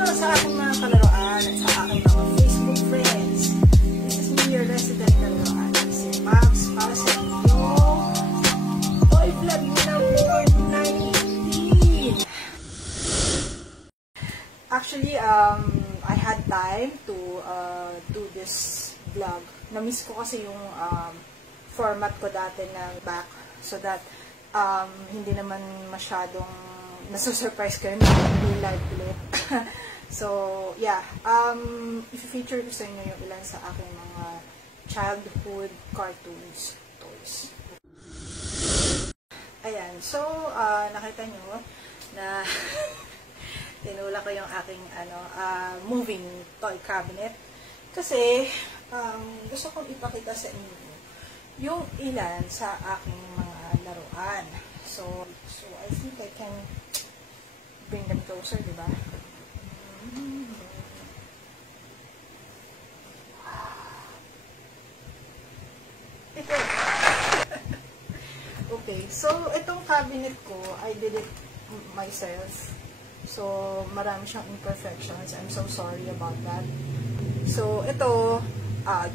nyo sa aking mga kalaroan at sa aking mga Facebook friends. This is me, your resident kalaroan. Si Max, para sa inyo. Toy vlog number 19. Actually, I had time to do this vlog. Na-miss ko kasi yung format ko dati na back so that hindi naman masyadong nasusurprise kayo na live ulit. So, yeah. I-feature ko sa inyo yung ilan sa aking mga childhood cartoons toys. Ayan. So, nakita nyo na tinula ko yung aking moving toy cabinet. Kasi, gusto kong ipakita sa inyo yung ilan sa aking mga laruan. So I think I can bring them closer, diba? Ito. Okay, so itong cabinet ko, I did it myself. So, marami siyang imperfections. I'm so sorry about that. So, ito,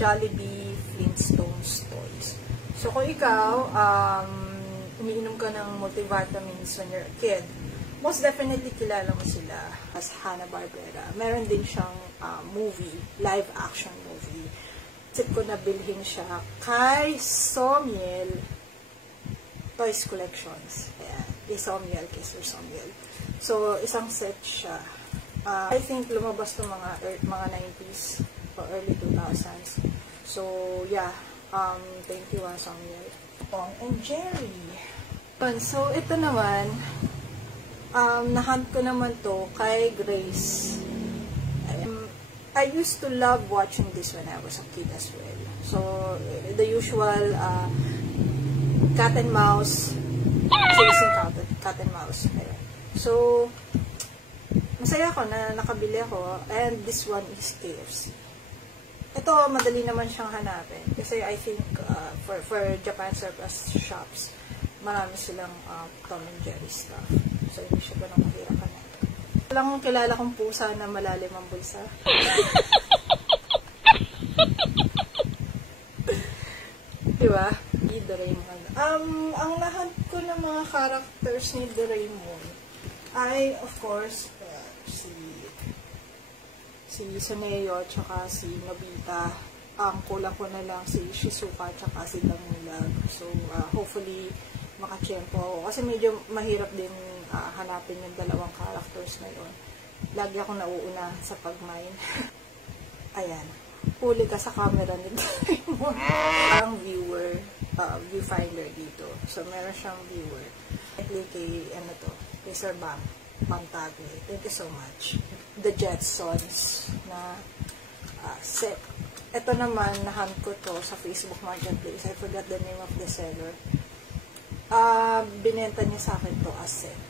Jollibee Flintstones toys. So, kung ikaw, umiinom ka ng multivitamins when you're a kid, most definitely kilala mo sila as Hanna-Barbera. Meron din siyang movie, live action movie. Tip ko na bilhin siya kay Somiel Toys Collections. Ayan, kay Somiel, kay Sir Somiel. So, isang set siya. I think lumabas to mga 90s or early 2000s. So, yeah. Thank you, Somiel. Tom and Jerry. So, ito naman, nahunt ko naman to kay Grace. I used to love watching this when I was a kid as well. So, the usual cat and mouse, chasing cat and mouse. Ayan. So, masaya ako na nakabili ako, and this one is KFC. Ito, madali naman siyang hanapin. Kasi I think, for Japan surplus shops, marami silang Tom and Jerry stuff. So, hindi siya ganun mahirap hanapin. Walang kilala kong pusa na malalim ang bulsa. Diba? Ni Doraemon. Ang lahat ko ng mga characters ni Doraemon ay, of course, si Suneo, tsaka si Nobita. Kulang ko na lang si Shizuka, tsaka si Damulag. So, hopefully, makachempo ako. Kasi medyo mahirap din hanapin yung dalawang characters na yun. Lagi ako nauuna sa pag-mine. Ayan. Huli ka sa camera ni Doraemon. Ang viewfinder dito. So, meron siyang viewer. Kay, kay Sir Bam Pamtague. Thank you so much. The Jetsons na set. Ito naman, nahunt ko to sa Facebook Marketplace. I forgot the name of the seller. Binenta niya sa akin to as set.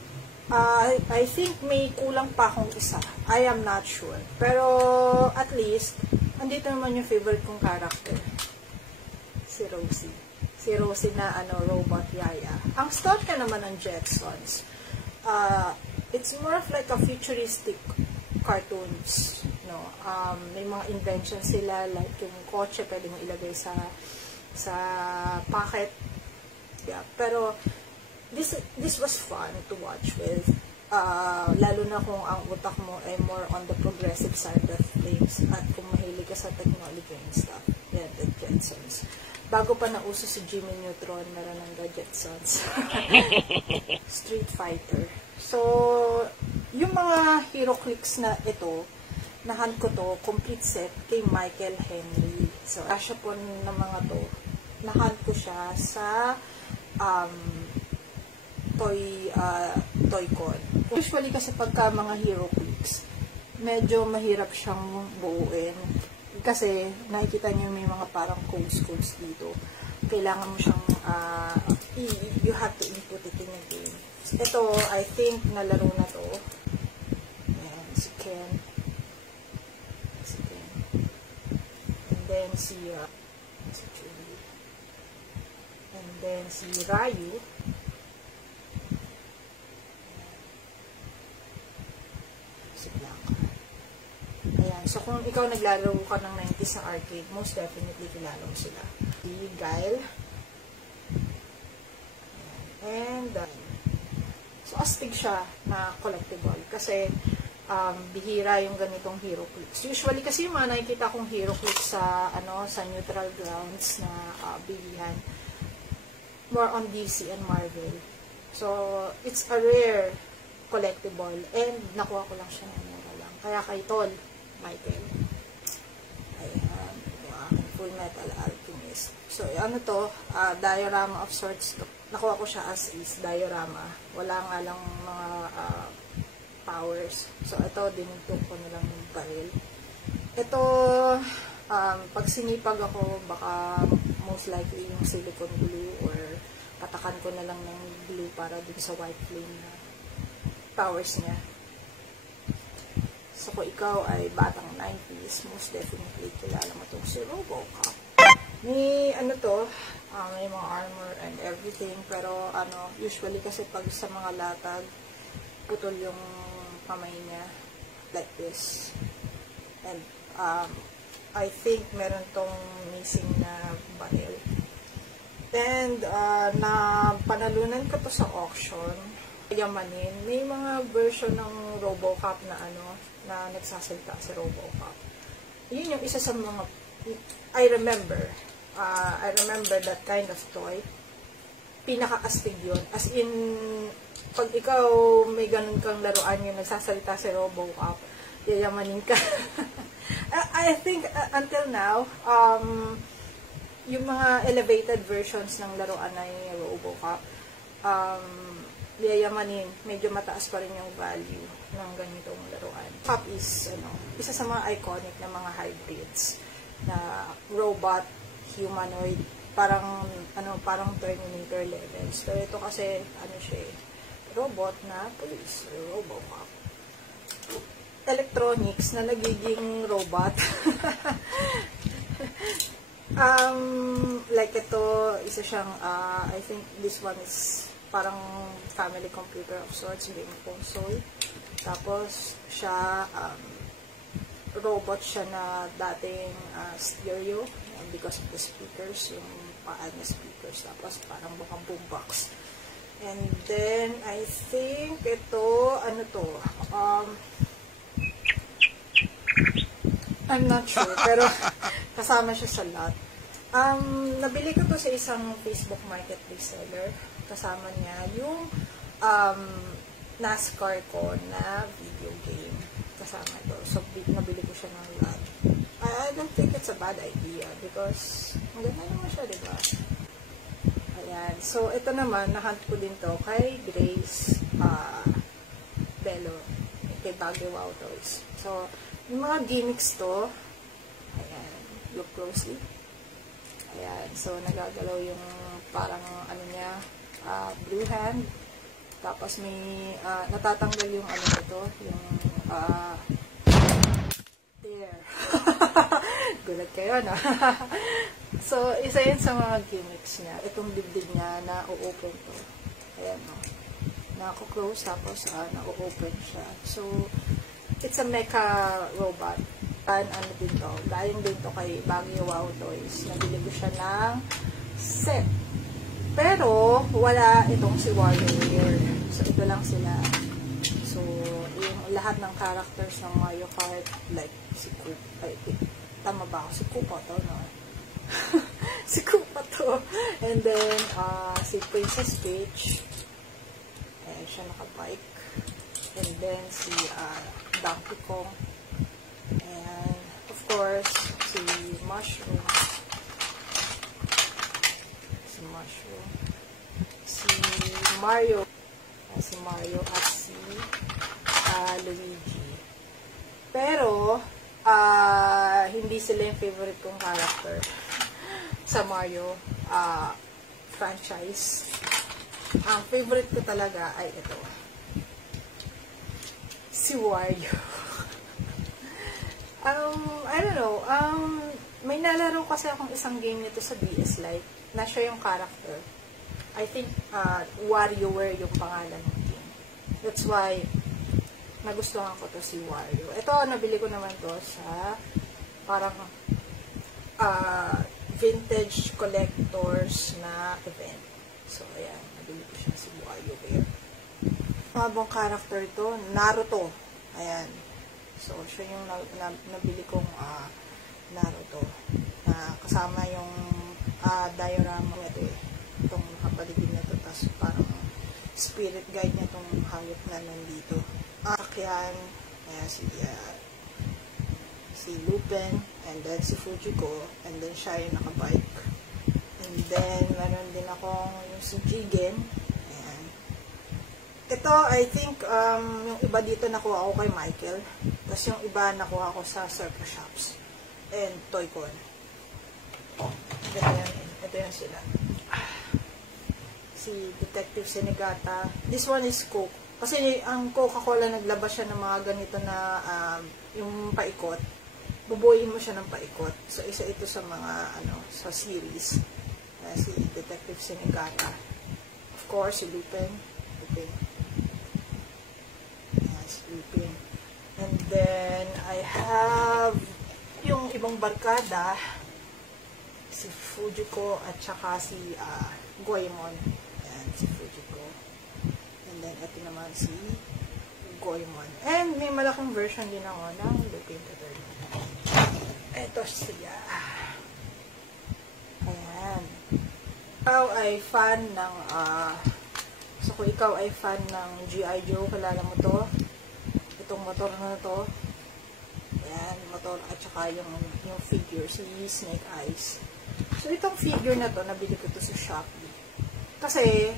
I think may kulang pa akong isa. I am not sure. Pero, at least, andito naman yung favorite kong character. Si Rosie. Si Rosie na, robot yaya. Ang start ka naman ng Jetsons. It's more of like a futuristic cartoons, no? May mga inventions sila, like yung kotse, pwede mo ilagay sa pocket. Yeah, pero this was fun to watch with. Lalo na kung ang utak mo ay more on the progressive side of things at kung mahilig ka sa technology and stuff. Yeah, the Jetsons. Bago pa nauso si Jimmy Neutron, meron ng the Jetsons. Street Fighter. So, yung mga hero clicks na ito, nahunt ko to, complete set, kay Michael Henry. So, asya po ng mga to, nahunt ko siya sa Toy-Con. Usually kasi pagka mga hero clicks, medyo mahirap siyang buuin. Kasi, nakikita niyo may mga parang codes dito. Kailangan mo siyang, you have to input it in a game. Ito, I think, nalaro na to. Ayan, si Ken. And then, si Julie. And then, si Ryu. Si Blanca. So, kung ikaw naglalaro ka ng 90s sa arcade, most definitely kilala mo sila. Si Guile. And, so, astig siya na collectible. Kasi, bihira yung ganitong HeroClix. Usually, kasi yung mga nakikita kong HeroClix sa, sa neutral grounds na bilihan, more on DC and Marvel. So, it's a rare collectible. And, nakuha ko lang siya ng mura lang. Kaya kay Tol, Michael. Ayan. Full Metal Alchemist. So, ano to? Diorama of sorts. Nakuha ko siya as is, diorama. Wala nga lang mga powers. So, ito, dinugtog ko nilang yung baril. Ito, pag sinipag ako, baka most likely yung silicone glue or patakan ko na lang ng glue para dun sa white flame na powers niya. So, kung ikaw ay batang 90s, most definitely kilala mo itong si RoboCop. May, may mga armor and everything, pero, usually kasi pag sa mga latag, putol yung kamay niya, like this. And, I think meron tong missing na baril. And, panalunan ko to sa auction. Yamanin, may mga version ng RoboCop na na nagsasalita si RoboCop. Yun yung isa sa mga, I remember that kind of toy. Pinaka-astig yun. As in, pag ikaw may ganun kang laruan yung nagsasalita si RoboCop, yayamanin ka. I think, until now, yung mga elevated versions ng laruan na yung RoboCop, yayamanin, medyo mataas pa rin yung value ng ganitong laruan. Cop is, isa sa mga iconic na mga hybrids na robot, humanoid, parang Terminator levels. Pero ito kasi, siya robot na police, RoboCop. Electronics na nagiging robot. Like ito, isa siyang, I think this one is parang family computer of sorts, game console. Tapos, siya, robot siya na dating stereo, because of the speakers, yung paan na speakers. Tapos, parang bukang boombox. And then, I think, ito, I'm not sure, pero kasama siya sa lot. Nabili ko to sa isang Facebook marketplace seller. Kasama niya yung NASCAR ko na video game. Kasama ito. So, nabili ko siya ng lot. I don't think it's a bad idea because maganda naman siya, diba? Ayan. So, ito naman, nahunt ko din to kay Grace Bello. Kay Bagay Wow Toys. So, yung mga gimmicks to, ayan, look closely. Ayan. So, nagagalaw yung parang, niya, blue hand. Tapos, may, natatanggal yung, ito, yung, there. Gulat kayo, no? So, isa yun sa mga gimmicks niya. Itong dibdib niya, na-open to. Ayan, no? Nako-close, tapos, na-open siya. So, it's a mecha robot. Din to. Galing din to kay Bagay Wow Toys. Nabili ko siya ng set. Pero, wala itong si WarioWare. So, ito lang sila. So, yung lahat ng characters ng Mario Kart, like si Koopa, tama ba ako? Si Koopa to, no? Si Koopa to. And then, si Princess Peach. Ayan siya nakabike. And then, si Donkey Kong. And, of course, si Mushroom. Si Mario. Si Mario at si Luigi. Pero, hindi sila yung favorite kong character sa Mario franchise. Ang favorite ko talaga ay ito. Si Wario. I don't know. May nalaro kasi akong isang game nito sa DS Lite na siya yung character. I think WarioWare yung pangalan ng game. That's why nagustuhan ko to si Wario. Ito, nabili ko naman to sa parang vintage collectors na event. So, ayan, nabili ko siya si Wario Bear. Mabong character to, Naruto. Ayan. So, siya yung nabili kong Naruto. Na kasama yung diorama ito eh. Itong nakapaligid na to. Tapos parang spirit guide niya itong hayop na nandito. Ayan. Ayan si Lupin. And then si Fujiko. And then siya yung nakabike. And then meron din akong yung si Jigen. Ayan. Ito, I think, yung iba dito nakuha ko kay Michael. Tapos yung iba nakuha ko sa Circle Shops. And Toy-Con. Ito yan sila. Si Detective Senegata. This one is Coke. Kasi ang Coca-Cola naglabas siya ng mga ganito na yung paikot. Bubuuin mo siya ng paikot. So, isa ito sa mga sa series. Si Detective Senegata. Of course, si Lupin. Yes, Lupin. And then, I have yung ibang barkada, si Fujiko at saka si Goemon. Ayan, si Fujiko. And then, ito naman si Goemon. And may malaking version din ako ng Lupin the Third. Ito siya. Ayan. Ikaw ay fan ng so kung ikaw ay fan ng G.I. Joe, kalala mo to. Itong motor na to. Ayan, motor at saka yung figure, si Snake Eyes. So, itong figure na to, nabili ko to sa Shopee. Kasi,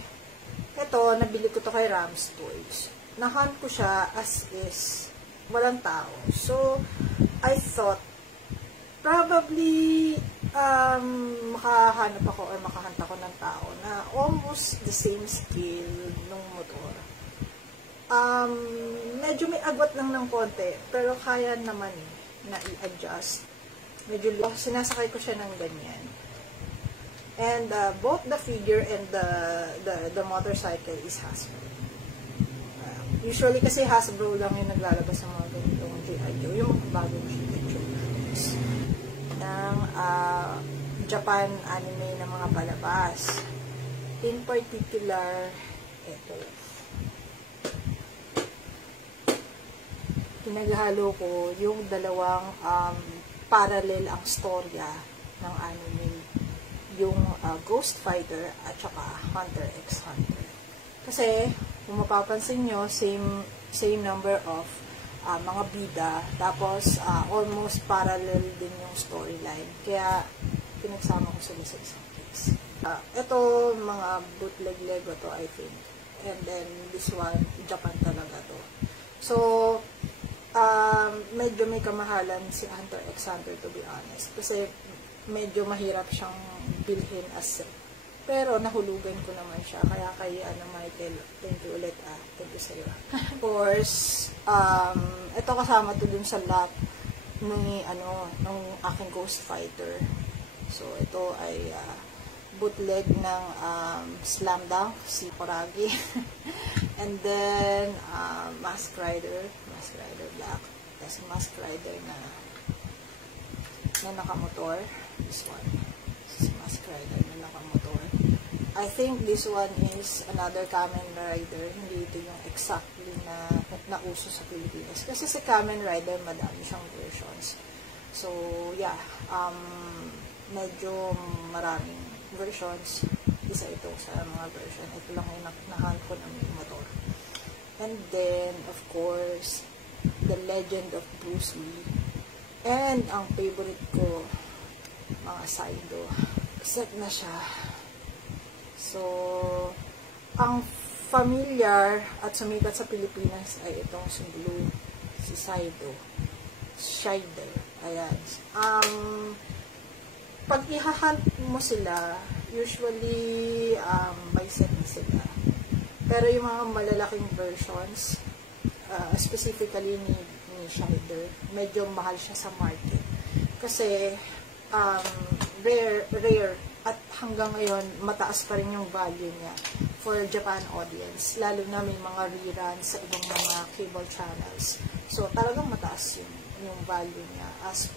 ito, nabili ko to kay Rams Toys. Nahunt ko siya as is, walang tao. So, I thought, probably, makahanap ako or makahanta ko ng tao na almost the same scale ng motor. Medyo may agwat lang ng konti, pero kaya naman na i-adjust. Medyo sinasakay ko siya ng ganyan. And both the figure and the motorcycle is Hasbro. Usually kasi Hasbro lang yung naglalabas ng mga ganitong G.I. Joe, yung bagong picture ng Japan anime na mga palabas. In particular, ito. Pinaghalo ko yung dalawang parallel ang storya ng anime. Yung Ghost Fighter at saka Hunter x Hunter. Kasi, kung mapapansin nyo, same number of mga bida, tapos almost parallel din yung storyline. Kaya, pinagsama ko sila sa isang case. Ito, mga bootleg Lego to, I think. And then, this one, Japan talaga to. So, medyo may kamahalan si Hunter x Hunter, to be honest. Kasi, medyo mahirap siyang bilhin as set. Pero, nahulugan ko naman siya. Kaya kay, Michael, thank you ulit, thank you sa'yo. Of course, ito kasama to dun sa lot ng aking Ghost Fighter. So, ito ay, bootleg ng, Slam Dunk, si Poragi. And then, Mask Rider Black. Tapos, Mask Rider na nakamotor. This one. This is Mask Rider na nakamotor. I think this one is another Kamen Rider. Hindi ito yung exactly na uso sa Pilipinas. Kasi sa Kamen Rider, madami siyang versions. So, yeah. Medyo maraming versions. Isa ito sa mga version. Ito lang yung nahunt ko ng motor. And then, of course, The Legend of Bruce Lee. And ang favorite ko, mga Saido. Set na siya. So, ang familiar at sumikat sa Pilipinas ay itong si Blue, si Saido. Shider. Ayan. Pag ihahunt mo sila, usually, may set sila. Pero yung mga malalaking versions, specifically ni Shider, medyo mahal siya sa market. Kasi, rare, at hanggang ngayon, mataas pa rin yung value niya for Japan audience, lalo na may mga reruns sa ibang mga cable channels. So, talagang mataas yung value niya as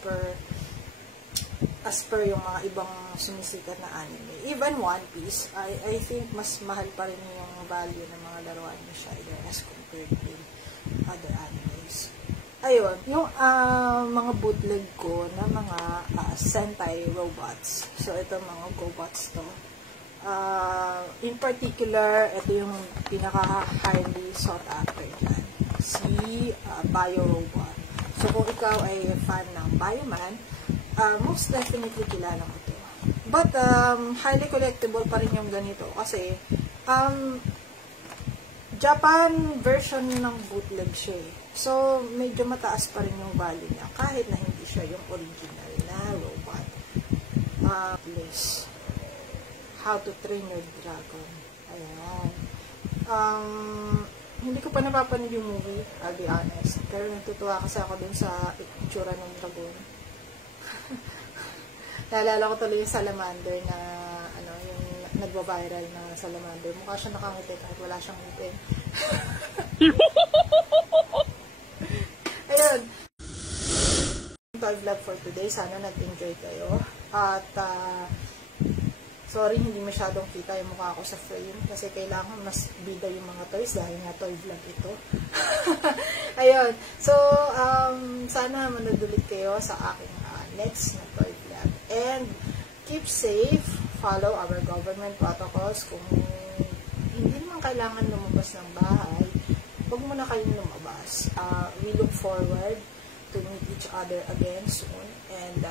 per yung mga ibang sumisikat na anime. Even One Piece, I think mas mahal pa rin yung value ng mga laruan ni Shider as compared to other animes. Ayun, yung mga bootleg ko na mga Sentai robots. So, ito mga GoBots to. In particular, ito yung pinaka-highly sought after dyan. Si Bio Robot. So, kung ikaw ay fan ng Bioman, most definitely kilala mo ito. But, highly collectible pa rin yung ganito. Kasi, Japan version ng bootleg siya eh. So, medyo mataas pa rin yung value niya. Kahit na hindi siya yung original na robot. Please. How to Train Your Dragon. Ayan. Hindi ko pa napapanood yung movie, I'll be honest. Pero natutuwa kasi ako dun sa itsura ng dragon. Naalala ko tuloy yung salamander na, yung nagwa-viral na salamander. Mukha siya nakangiti kahit wala siyang ngipin. Ayun. Toy vlog for today. Sana nag-enjoy kayo. At, sorry, hindi masyadong kita yung mukha ko sa frame kasi kailangan mas bida yung mga toys dahil nga toy vlog ito. Ayun. So, sana manood kayo sa aking next na toy vlog. And, keep safe. Follow our government protocols. Kung hindi naman kailangan lumabas ng bahay, huwag muna kayong lumabas. We look forward to meet each other again soon. And,